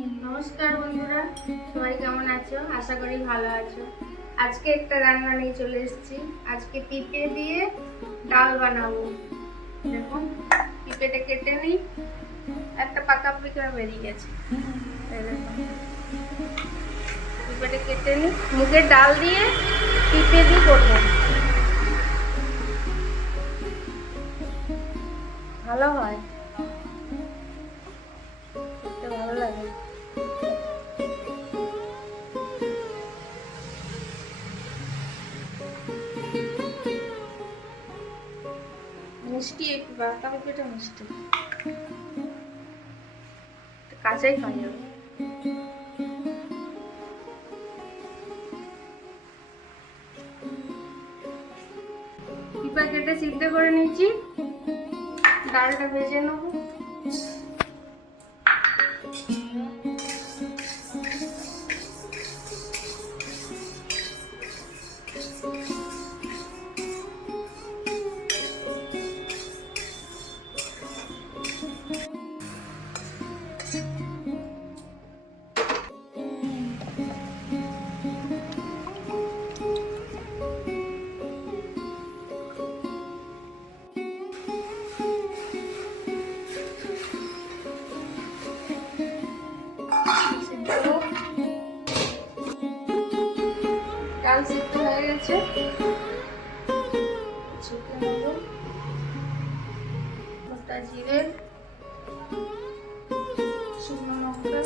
নমস্কার বন্ধুরা, সবাই কেমন আছো? আশা করি ভালো আছো। আজকে একটা রান্না নিয়ে চলে এসেছি। আজকে পিঁপে দিয়ে ডাল বানাবো। দেখুন পিঁপেটা কেটে নিই। একটা পাকা পিঁপে বেরিয়ে গেছে। পিঁপেটা কেটে নিই। মুগের ডাল দিয়ে পিঁপে দিয়ে করব। ভালো হয়। মিষ্টি একটু বাঁকা কেটে মিষ্টি। কাঁচাই খাই আমি কেটে সিদ্ধ করে নিচ্ছি। ডালটা ভেজে নেব। ডাল সিদ্ধ হয়ে গেছে। জিরে। শুকনো লঙ্কা।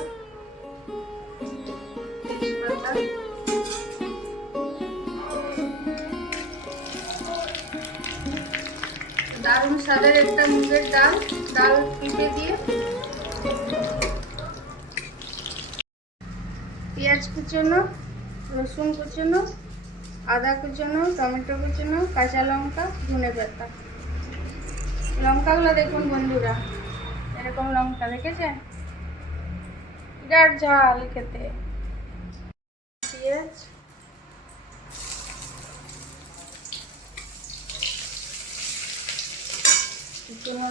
একটা মুগের ডাল। ডাল পিঠে দিয়ে। পেঁয়াজ কুচনো। রসুন কুচনো, আদা কুচনো, টমেটো কুচনো, কাঁচা লঙ্কা, ধনে পাতা। লঙ্কাগুলো দেখুন বন্ধুরা, এরকম লঙ্কা দেখেছেন? বিরাট ঝাল খেতে। পেঁয়াজ।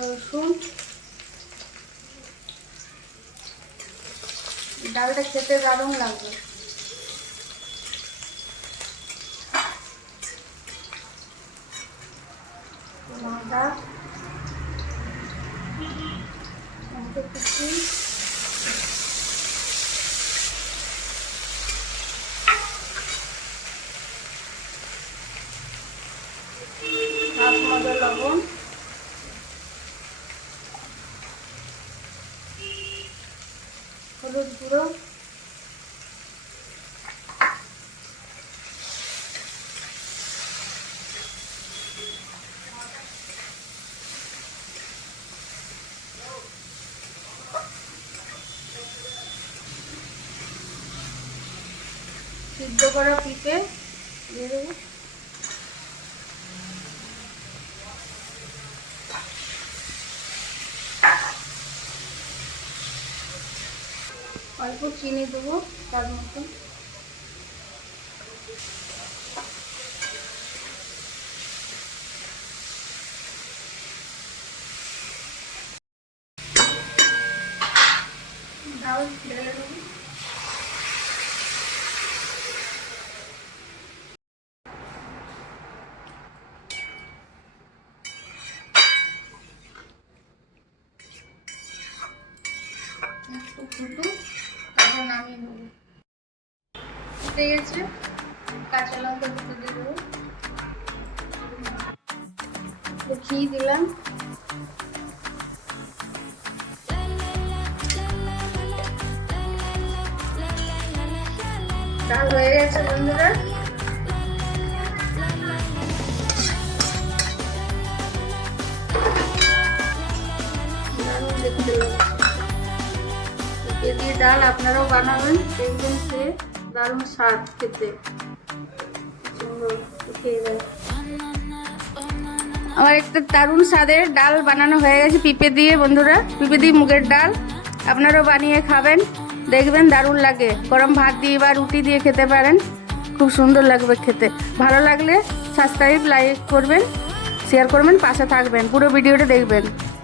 রসুন। ডালটা খেতে দারুণ লাগবে লঙ্কা। লবণ। হলুদ গুঁড়ো। সিদ্ধ করা পিঠে দিয়ে দেবো। অল্প চিনি দেবো তার মতো ডাল ঢেলে দেবো। একটু তারপর নামিয়ে নেব। ফুটে গেছে, কাঁচা লঙ্কা দুটো দিয়ে দেবো। দিলাম। হয়ে গেছে বন্ধুরা। ডাল আপনারাও বানাবেন, দেখবেন সে দারুণ স্বাদ খেতে। আমার একটা দারুণ স্বাদের ডাল বানানো হয়ে গেছে পিঁপে দিয়ে, বন্ধুরা। পিঁপে দিয়ে মুগের ডাল। আপনারাও বানিয়ে খাবেন, দেখবেন দারুণ লাগে। গরম ভাত দিয়ে বা রুটি দিয়ে খেতে পারেন, খুব সুন্দর লাগবে খেতে। ভালো লাগলে সাবস্ক্রাইব, লাইক করবেন, শেয়ার করবেন, পাশে থাকবেন। পুরো ভিডিওটা দেখবেন।